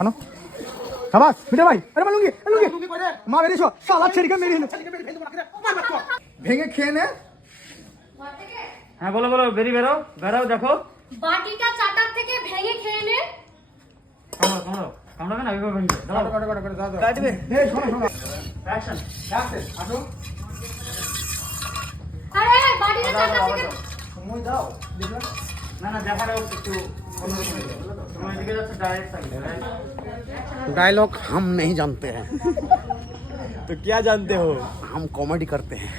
আনো শাবাশ মিঠে ভাই। আরে মা লুঙ্গি মা বেরিয়েছো শালা ছেড়ে মেরে ভেঙে খেয়ে নে। হ্যাঁ বলো বলো, বেরো দেখো। বাটিটা চাটার থেকে ভেঙে খেয়ে নে। কামড়াবে না, এভাবে ভেঙে দাও। দাও কাটবে। এই শোনো অ্যাকশন। আসো আরে বাটিটা চাটার থেকে সময় দাও দেখলাম না দেখাটা একটু অন্যরকম হয়ে গেল। তোমার দিকে যাচ্ছে ডাইরেক্ট থাকবে। डायलॉग हम नहीं जानते हैं, तो क्या जानते हो? हम कॉमेडी करते हैं।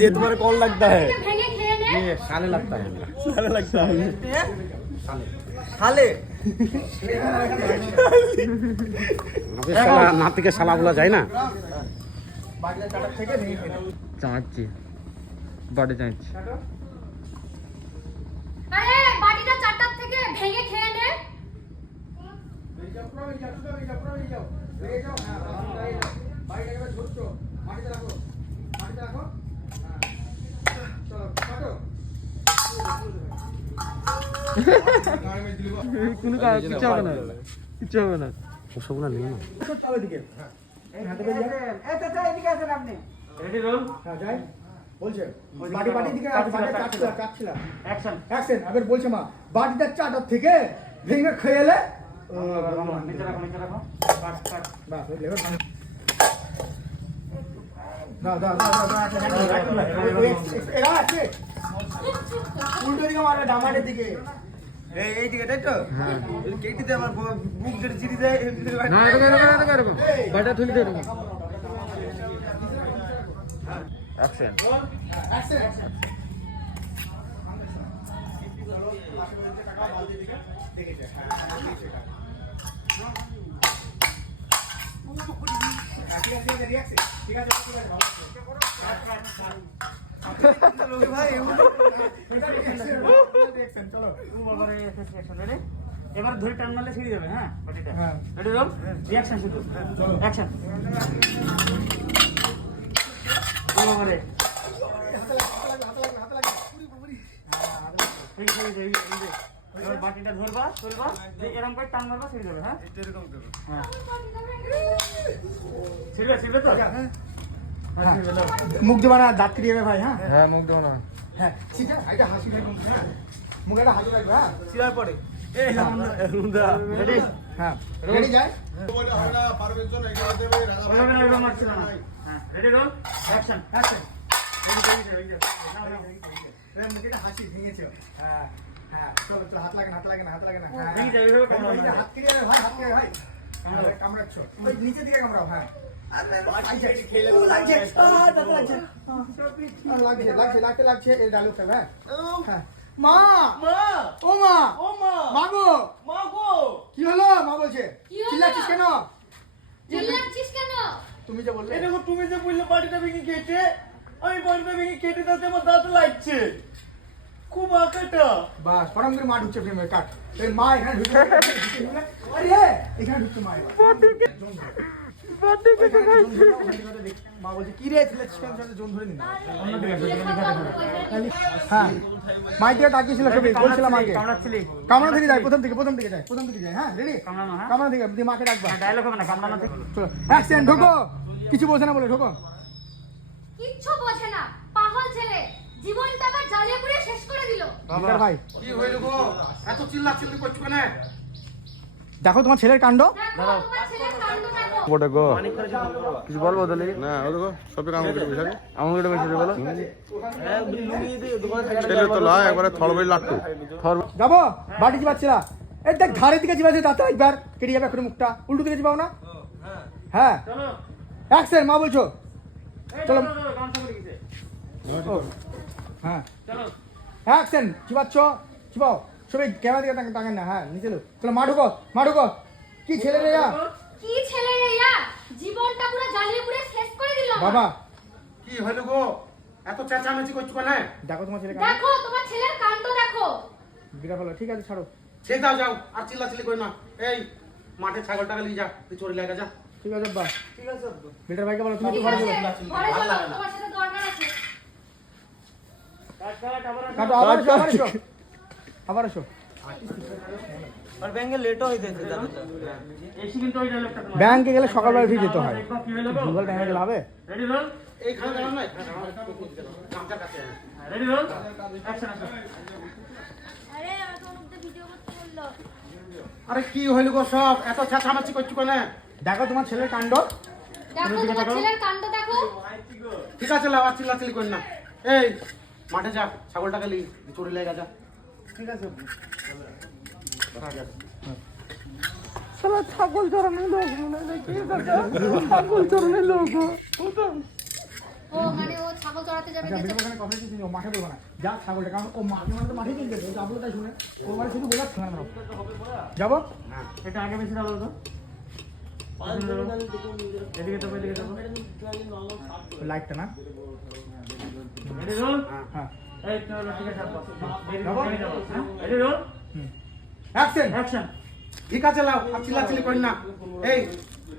ये तुम्हारा कौन लगता है? ভেঙে খেয়ে নে। ये साले लगता है मेरा। साले लगता है। খালে अबे साला नाती के साला बोला जाए ना। বাটিটা চাটার থেকে ভেঙে খেয়ে নে। চাঁচি বডি চাঁচি। আরে বাটিটা চাটার থেকে ভেঙে খেয়ে নে। কোনো কিছু হবে না। ওসবগুলো নিয়ে না। Ready roll. বলছে বাটি দিকে কাটছিলাম অ্যাকশন। অ্যাকশন। আবার বলছে মা বাটিটা চাটার থেকে ভেঙে খেয়ে এলে নিচে রাখো। কাট। বাস লেবার এরা আছে উল্টো দিকে মারবে ডামারের দিকে এই দিকে তাই তো? কেটিতে আমার বুক ধরে চিড়ি দেয়। না এরকম বাটা তুলি দে এরকম। অ্যাকশন। ঠিক আছে চলো এবার ধরে টান মারলে ছিড়ে যাবে। হ্যাঁ বাটিটা। হ্যাঁ। Ready roll. রিঅ্যাকশন শুধু। অ্যাকশন। ওরে এবার বাটিটা ধরবা তুলবা, এরকম করে টান মারবা ছিড়ে যাবে। হ্যাঁ হ্যাঁ ছিড়বে তো। হ্যাঁ ছিড়বে দাও। মুখ দেবা না দাঁত কেটে যাবে ভাই। হ্যাঁ হ্যাঁ মুখ দেবো না। হ্যাঁ ঠিক আছে এটা হাসি রাখবে। হ্যাঁ মুখে একটা হাসি রাখবে। হ্যাঁ চিরার পরে রেডি। হ্যাঁ রেডি যায় ওইভাবে মারছিল না। হ্যাঁ রেডি রোল। অ্যাকশন। মুখে একটা হাসি ভেঙেছে। হ্যাঁ হ্যাঁ চলো হাত লাগে না ভেঙে যাবে, ওইভাবে কামড়াবে না। হাত কেটে যাবে ভাই। হাত কেটে ভাই কামড়াচ্ছ ওই নিচের দিকে কামড়াও। হ্যাঁ লাগছে এই ডায়লগটা। হ্যাঁ মা ও মা গো কি হলো? মা বলছে কি হলো? চিল্লাচ্ছিস কেন? চিল্লাচ্ছিস কেন? তুমি যে বললে দেখো তুমি যে বললে বাড়িটা ভেঙে কেটে, আমি বাড়িটা ভেঙে কেটে তাতে আমার দাঁত লাগছে খুব আঁকাটা। বাস পরম করে মা ঢুকছে ফ্রেমে কাট। এই মা এখানে ঢুকছে আরে এখানে ঢুকছে মা এবার মা বলছে কি রে চিল্লাচ্ছিস কেন? জোন ধরে নিন। হ্যাঁ মাই দিয়ে ডাকিয়েছিল সবই বলছিলাম মাকে কামড়াচ্ছিলি। কামড়া থেকে যায় প্রথম দিকে যায়। হ্যাঁ রেডি কামড়ানো। হ্যাঁ কামড়া থেকে দিয়ে মাকে ডাকবা। ডায়লগ হবে না, কামড়ানো থেকে। চলো অ্যাকশন। ঢোকো কিছু বলছে না বলে ঢোকো। কিচ্ছু বোঝে না পাগল ছেলে, জীবনটা আবার জ্বালিয়ে পুড়িয়ে শেষ করে দিল। বিকার ভাই কি হইল গো? এত চিল্লাচিল্লি করছো কেন? দেখো তোমার ছেলের কাণ্ড। দেখো তোমার ছেলের কাণ্ড দেখো। বড় গো কিছু বলবো দলি না? ও দেখো সব কাম করে বিছারে আমার কেটে বসে বলো। ছেলে তো লা একবারে থড়বই লাট্টু যাবো বাটি চিবাচ্ছিলা। এই দেখ ধারের দিকে চিবাচ্ছে দাঁত একবার কেটে যাবে এখন মুখটা। উল্টো দিকে চিবাও না। হ্যাঁ চলো অ্যাকশন। মা বলছো চলো। গামছা পরে গেছে। হ্যাঁ চলো অ্যাকশন। চিবাও সবাই ক্যামেরা দিকে তাকান না। হ্যাঁ নিচে চলো মা ঢুকো কি ছেলে রে ইয়া? কি ছেলে রে ইয়া, জীবনটা পুরো জ্বালিয়ে পুড়িয়ে শেষ করে দিল। বাবা কি হইল গো? এত চেঁচামেচি করছো কেন? দেখো তোমার ছেলে দেখো তোমার ছেলের কাণ্ড দেখো। বিরাট হলো। ঠিক আছে ছাড়ো। সে যাও আর চিল্লাচিল্লি করি না। এই মাঠে ছাগলটাকে নিয়ে যা, তুই চড়ি লাগা যা। ঠিক আছে আব্বা। ঠিক আছে আব্বা। বেটার ভাইকে বলো তুমি ঠিক ঘরে আছে, চলো। ঘরে চলো, তোমার সাথে দরকার আছে। কাট আবার কাটো আবার এসো। আবার এসো আর ব্যাংকে লেটও হইতেছে জানো তো এসি কিন্তু ওই ডায়লগটা তোমার ব্যাংকে গেলে সকালবেলা উঠে যেতে হয় দেখবা কি হলো গো ভুলভাল টাইমে গেলে হবে রেডি রোল এইখানে দাঁড়ানো না এখানে দাঁড়ানো গামছা কাছে রেডি রোল অ্যাকশন অ্যাকশন আরে আমাকে অনুপদা ভিডিও করতে বললো। আরে কি হইল গো সব এত ছাছামাছি করছো কেন দেখো তোমার ছেলের কাণ্ড দেখো তোমার ছেলের কাণ্ড দেখো। ঠিক আছে লাও আর চিল্লাচিল্লি করেন না এই মাঠে যা ছাগলটাকে লি চুরি লেগে যা ঠিক আছে সালা ছাগল চড়ানোর লোক মনে হয় কি ছাগল চড়ানোর লোক ও মানে ও ছাগল চড়াতে যাবে আচ্ছা দেখে- বিকেল কফি কিছু মাঠে বলবো না যা ছাগলটা কারণ ও মাঠে মানে তো মাঠে কিনতে ও যাবো তাই শুনে ও মানে শুধু বোঝাচ্ছে না যাবো এটা আগে বেশি দাও তো এদিকে তো এদিকে তো লাইটটা না রেডি রোল হ্যাঁ এই তো ঠিক আছে যাবো? রেডি রোল অ্যাকশন অ্যাকশন ঠিক আছে লাও আর চিল্লাচিল্লি করেন না এই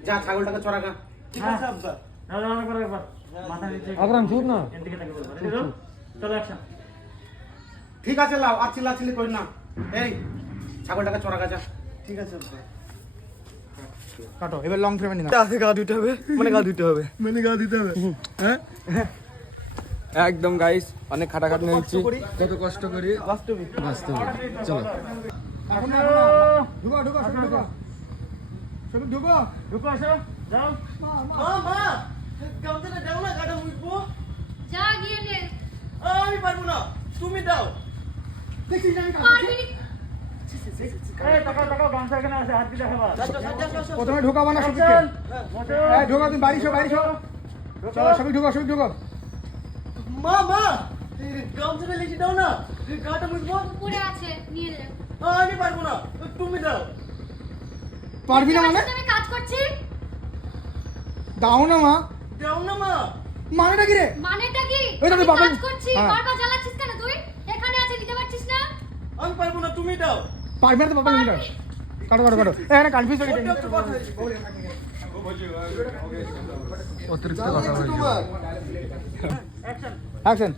যা ছাগলটাকে চড়াগা ঠিক আছে আব্বা দাও করে একবার মাথা নিচে আকরাম চুপ না এদিকে তাকে বলবো রেডি রোল চলো অ্যাকশন ঠিক আছে লাও আর চিল্লাচিল্লি করেন না এই ছাগলটাকে চড়াগা যা ঠিক আছে কাটো এবার লং ফ্রেমে নিন হাতে গা ধুতে হবে মানে গা ধুতে হবে মানে গা দিতে হবে হ্যাঁ একদম গাইস অনেক খাটাখাটনি হচ্ছে করি। কত কষ্ট করি বাস্তবিক চলো এখন না ঢুকো ঢুকো সব ঢুকো সব ঢুকো ঢুকো আসো যাও মা মা গামছাটা দাও না গাটা মুছবো যা গিয়ে নে। আমি পারবো না তুমি দাও দেখিস আমি পারবি নি। এই টাকা গামছা এখানে আছে হাত দিয়ে দেখাবা প্রথমে ঢোকাবো না সবকে মোটো এই ঢোকা তুমি বাড়ি চলো সবই ঢুকো ঢুকো মা মা গামছাটা লিখে দাও না গাটা মুছবো উপরে আছে নিয়ে নে। আমি পারবো না তুমি দাও পারবি না মানে আমি কাজ করছি। দাও না মা দাও না মা মানেটা কি রে মানেটা কি? ওই তো আমি বাবা- কাজ করছি। হ্যাঁ। বারবার জ্বালাচ্ছিস কেন তুই? এখানে আছে দিতে পারছিস না? আমি পারবো না তুমি দাও পারবি না তো বাবা নিয়ে পারবি। কাটো কাটো কাটো এখানে কনফিউজ হয়ে ওটা গেছে একটু কথা হয়েছে। অতিরিক্ত যা হয়েছে তোমার? অ্যাকশন অ্যাকশন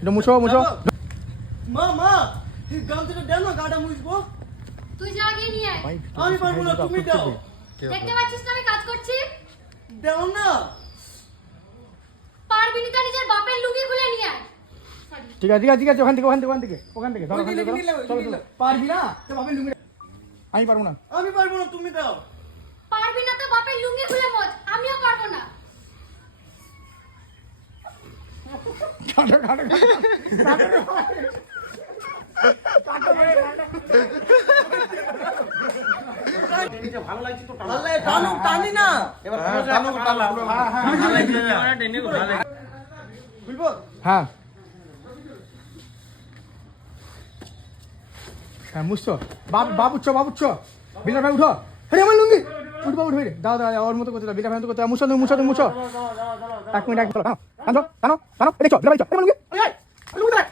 এটা মুছো মুছো মা মা গামছাটা দাও না গাটা মুছবো তুই যা গিয়ে নিয়ে আয়। আমি পারবো না তুমি দাও দেখতে পাচ্ছিস না আমি কাজ করছি? দাও না পারবি নি তো নিজের বাপের লুঙ্গি খুলে নিয়ে আয়। Sorry. ঠিক আছে ওখান থেকে ধরো, চলো চলো পারবি না তো বাবা লুঙ্গি আমি পারবো না আমি পারবো না তুমি দাও পারবি না তো বাপের লুঙ্গি খুলে মোচ। আমিও পারবো না। কাটো কাটো নিজে ভালো লাগছে তো টানা। আল্লাহ টানো টানি না এবার টানো টানো বুঝবো হ্যাঁ হ্যাঁ মুছছো বাবুচ্ছ বিলা ভাই উঠো আরে আমার লুঙ্গি উঠবো উঠবে রে দাও ওর মতো করতে দাও বিলা ভাই মতো করতে দাও মুছো এক মিনিট টানো এই দেখো বিলা ভাই চল আমার লুঙ্গি আয় আয় লুঙ্গি দে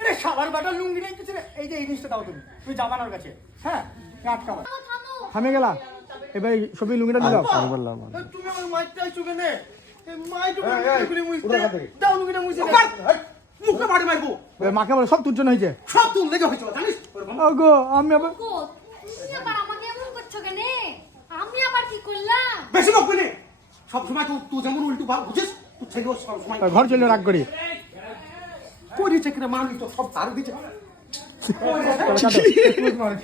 আরে সবার বাটা লুঙ্গি নেই কিছু এই যে এই জিনিসটা দাও তুমি জামানোর কাছে হ্যাঁ আটকাও থামো, থামো। থামে গেলা এবার সবই লুঙ্গিটা নিয়ে দাও তুমি আমার মাইতে আইছো কেনে এই মাইটো করে মুছতে উঠে খাতে। দাও লুকিটা মুছে দে মুখে বাড়ি মারবো এবার মাকে বলে সব তোর জন্য হয়েছে সব তুল লেগে হয়েছিল জানিস ওরকম গো আমি আবার গো, তুমি আবার আমাকে এমন করছো কেনে? আমি আবার কি করলাম? বেশি বকবে না সব সময় তুই যেমন উল্টো ভাব বুঝিস তুই ছেলে সব সময় ঘর চলে রাগ করি করিছে কিনা মানুষ তো সব তার দিচ্ছে চলো, কাটো।